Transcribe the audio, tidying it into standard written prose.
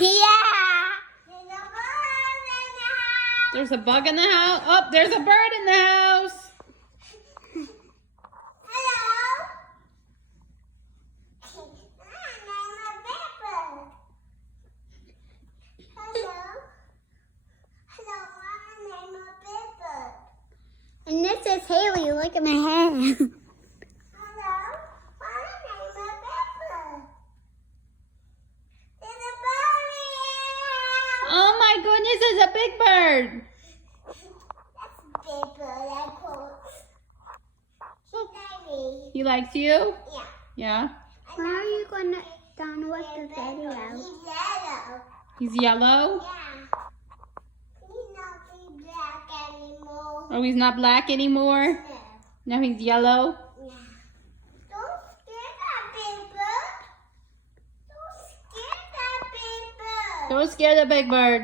Yeah. There's a bug in the house. Oh, there's a bird in the house. Hello. And this is Haley. Look at my hair. Hello. My name is Pepper. There's a bird in. Oh my goodness, there's a big bird. That's a big bird. I call it. He likes you? Yeah. Yeah. When are you going to done with the video? He's yellow. He's yellow? Yeah. He's not be black anymore. Oh, he's not black anymore? No. Now he's yellow? Yeah. Don't scare that big bird. Don't scare that big bird. Don't scare the big bird.